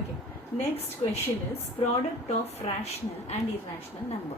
Okay. Next question is product of rational and irrational number.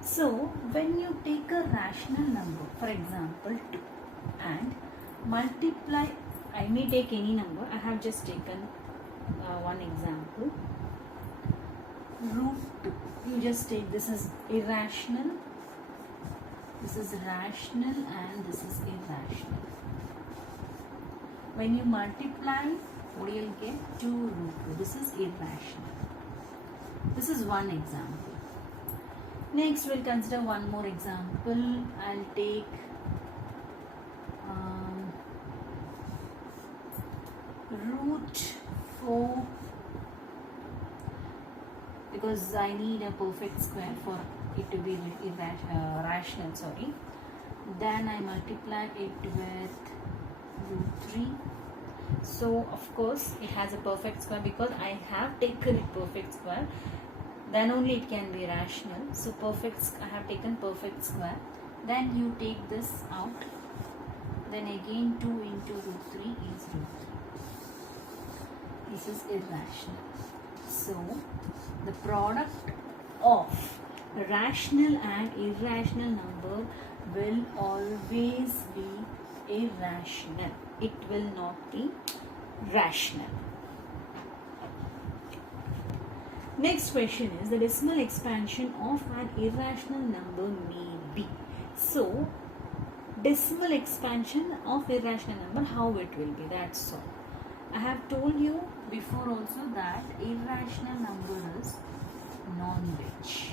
So when you take a rational number, for example 2, and multiply, I may take any number, I have just taken one example, root 2. You just take, this is irrational, this is rational, and this is irrational. When you multiply, what do you get? 2 root 2. This is irrational. This is one example. Next, we'll consider one more example. I'll take root 4, because I need a perfect square for it to be rational. Then I multiply it with root 3. So of course it has a perfect square, because I have taken it perfect square, then only it can be rational. So I have taken perfect square. Then you take this out, then again 2 into root 3 is root 3. This is irrational. So the product of rational and irrational number will always be irrational. It will not be rational. Next question is the decimal expansion of an irrational number may be. So decimal expansion of irrational number, how it will be, that's all. I have told you before also that irrational number is non-veg.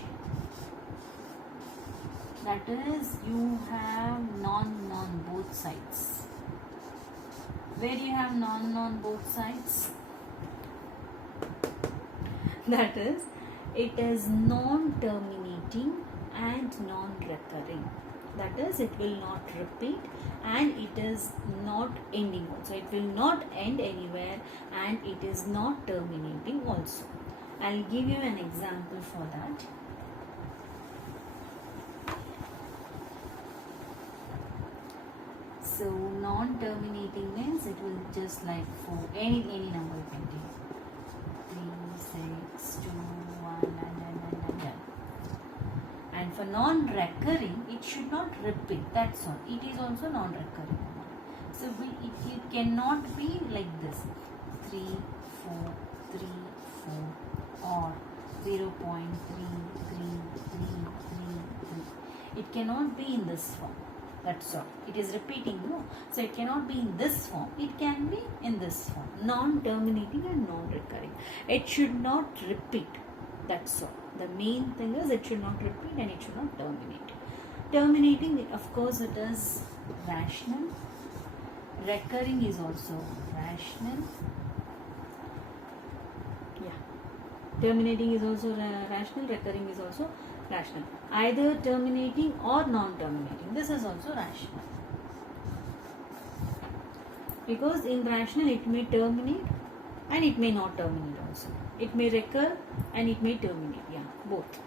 That is, you have non both sides. Where you have non both sides? That is, it is non-terminating and non-recurring. That is, it will not repeat and it is not ending also. It will not end anywhere and it is not terminating also. I'll give you an example for that. So non-terminating means it will just like for any number you can take. 3, 6, 2, 1, and. And for non-recurring, it should not repeat. That's all. It is also non-recurring. So it cannot be like this. 3, 4, 3, 4 or 0 0.3333. It cannot be in this form. That's all. It is repeating, no? So it cannot be in this form. It can be in this form. Non-terminating and non-recurring. It should not repeat. That's all. The main thing is it should not repeat and it should not terminate. Terminating, of course, it is rational. Recurring is also rational. Yeah. Terminating is also rational. Recurring is also rational. Either terminating or non-terminating. This is also rational. Because in rational it may terminate and it may not terminate also. It may recur and it may terminate. Yeah, both.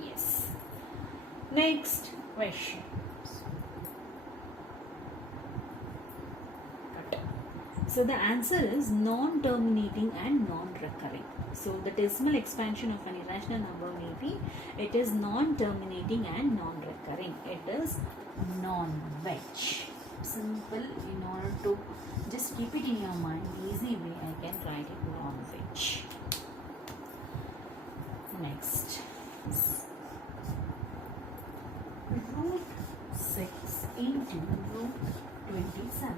Yes. Next question. So the answer is non-terminating and non-recurring. So the decimal expansion of an irrational number may be, it is non-terminating and non-recurring. It is non-veg. Simple, in order to just keep it in your mind, easy way I can write it non-veg. Next. Root 6 into root 27.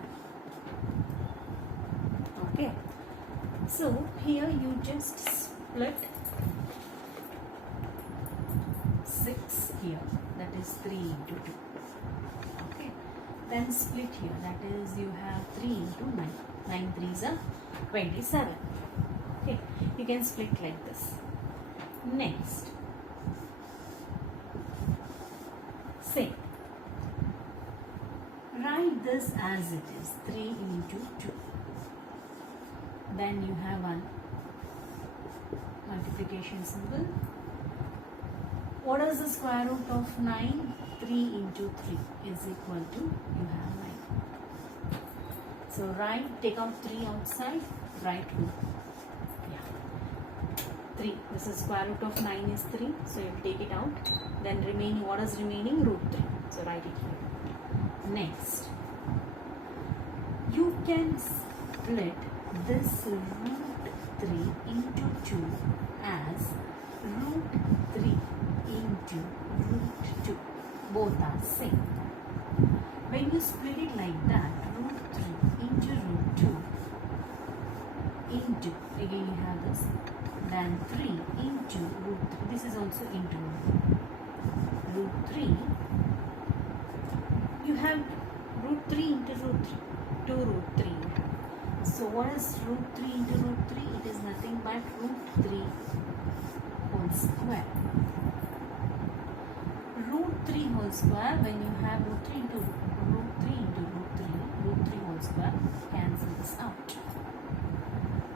Okay. So here you just split 6 here, that is 3 into 2. Okay. Then split here, that is you have 3 into 9. 9 3s are 27. Okay. You can split like this. Next. Say, write this as it is, 3 into 2. Then you have one multiplication symbol. What is the square root of 9? 3 into 3 is equal to, you have 9. So take out 3 outside, write root. 3. This is square root of 9 is 3. So you take it out. Then remaining, what is remaining? Root 3. So write it here. Next, you can split this root 3 into 2 as root 3 into root 2. Both are same. When you split it like that, root 3 into root 2 into, again you have this, then 3 into root 3. This is also into root 3. You have root 3 into root 3. 2 root 3 you have. So what is root 3 into root 3? It is nothing but root 3 whole square. Root 3 whole square, when you have root 3 into root 3 into root 3 whole square, cancel this out.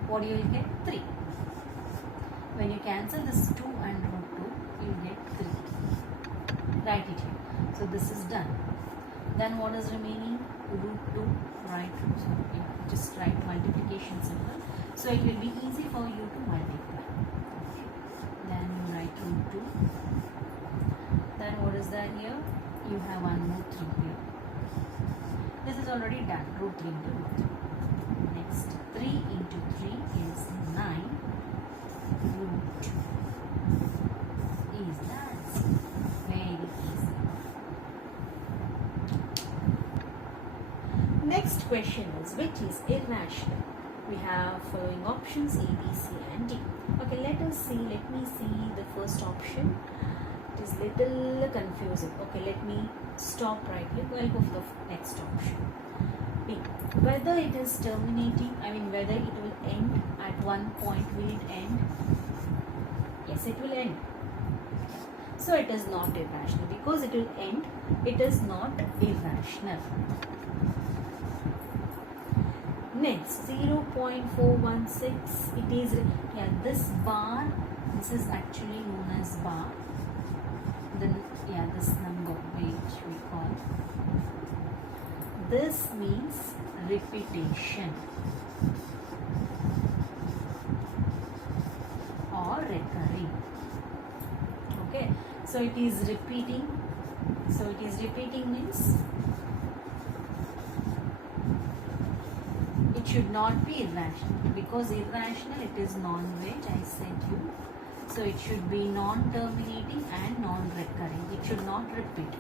What you will get? 3. When you cancel this 2 and root 2, you get 3. Write it here. So this is done. Then what is remaining? Root 2, right? So just write multiplication symbol. So it will be easy for you to multiply. Okay. Then you write root 2. Then what is that here? You have one more 3 here. This is already done. Root 3 into root 3. Next, 3 into 3 is 9. Root is the answer. Very easy. Next question is, which is irrational? We have following options A, B, C and D. Okay, let me see the first option. It is little confusing. Okay, let me stop right here. We'll go for the next option. B. Whether it is terminating, whether it will end at one point, will it end? Yes, it will end. So it is not irrational. Because it will end, it is not irrational. Next, 0.416, it is, this bar, this is actually known as bar. Then, this number which we call, this means repetition or recurring. Okay, so it is repeating. So it is repeating means it should not be irrational, because irrational, it is non-veg, I said you. So it should be non-terminating and non-recurring. It should not repeat.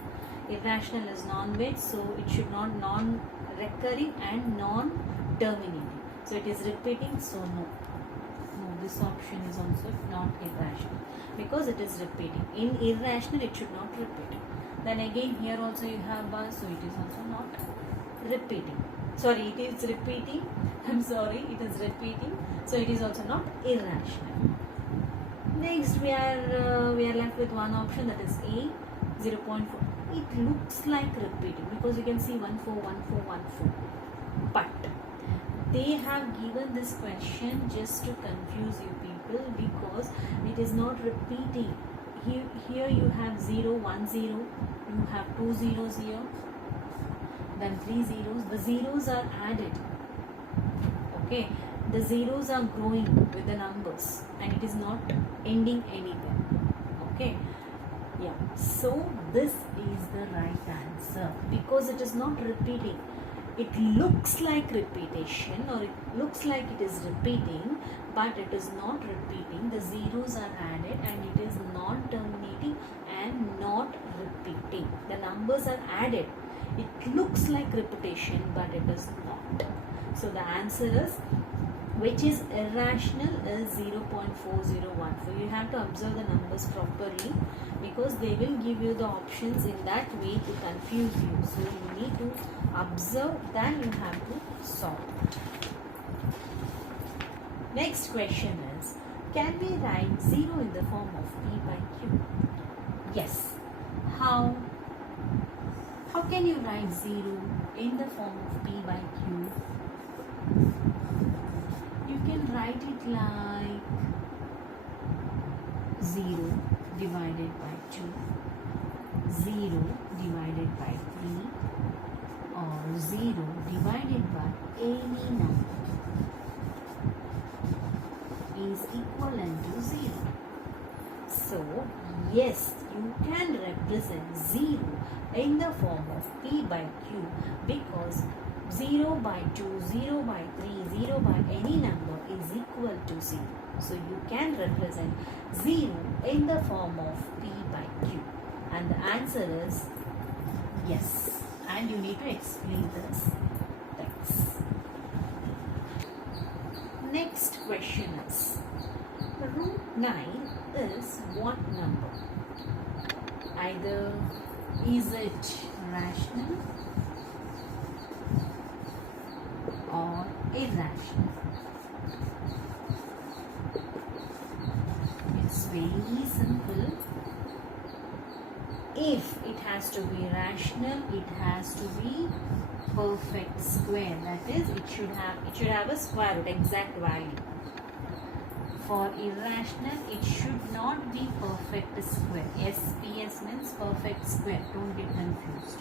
Irrational is non-veg, so it should not non-recurring and non-terminating. So it is repeating, so no. No, this option is also not irrational because it is repeating. In irrational, it should not repeat. Then again, here also you have bar, so it is also not repeating. Sorry, it is repeating. I'm sorry, it is repeating. So it is also not irrational. Next, we are left with one option, that is A, 0.4. It looks like repeating because you can see 1, 4, 1, 4, 1, 4. But they have given this question just to confuse you people, because it is not repeating. Here you have 0, 1, 0. You have 2 zeros here. Then 3 zeros. The zeros are added. Okay. The zeros are growing with the numbers and it is not ending anywhere. Okay. Yeah. So this is the right answer because it is not repeating. It looks like repetition, or it looks like it is repeating, but it is not repeating. The zeros are added and it is non-terminating and not repeating. The numbers are added. It looks like repetition, but it is not. So the answer is, which is irrational, is 0.4014. You have to observe the numbers properly because they will give you the options in that way to confuse you. So you need to observe, then you have to solve. Next question is, can we write 0 in the form of P by Q? Yes. How? How can you write 0 in the form of P by Q? You can write it like 0 divided by 2, 0 divided by 3, or 0 divided by any number. is equivalent to 0. So, yes, you can represent 0 in the form of P by Q because 0 by 2, 0 by 3, 0 by any number is equal to 0. So, you can represent 0 in the form of P by Q. And the answer is yes. And you need to explain this. Thanks. Next question is, root 9 is what number? Either is it rational or irrational? It's very simple. If it has to be rational, it has to be perfect square. That is, it should have a square root, exact value. For irrational, it should not be perfect square. SPS means perfect square. Don't get confused.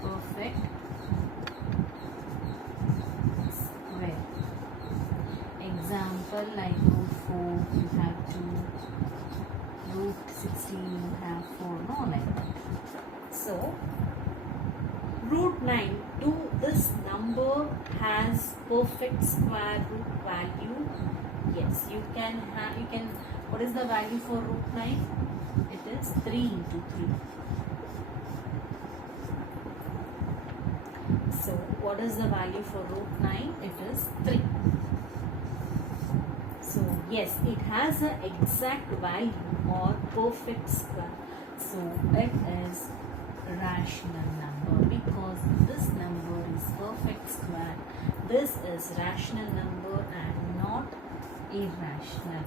Perfect square. Example like root 4, you have 2. Root 16, you have 4. No, like that. So, root 9, do this number has perfect square root value? Yes, you can, what is the value for root 9? It is 3 into 3. So, what is the value for root 9? It is 3. So, yes, it has an exact value or perfect square. So, it is rational number because this number is perfect square. This is rational number and not irrational.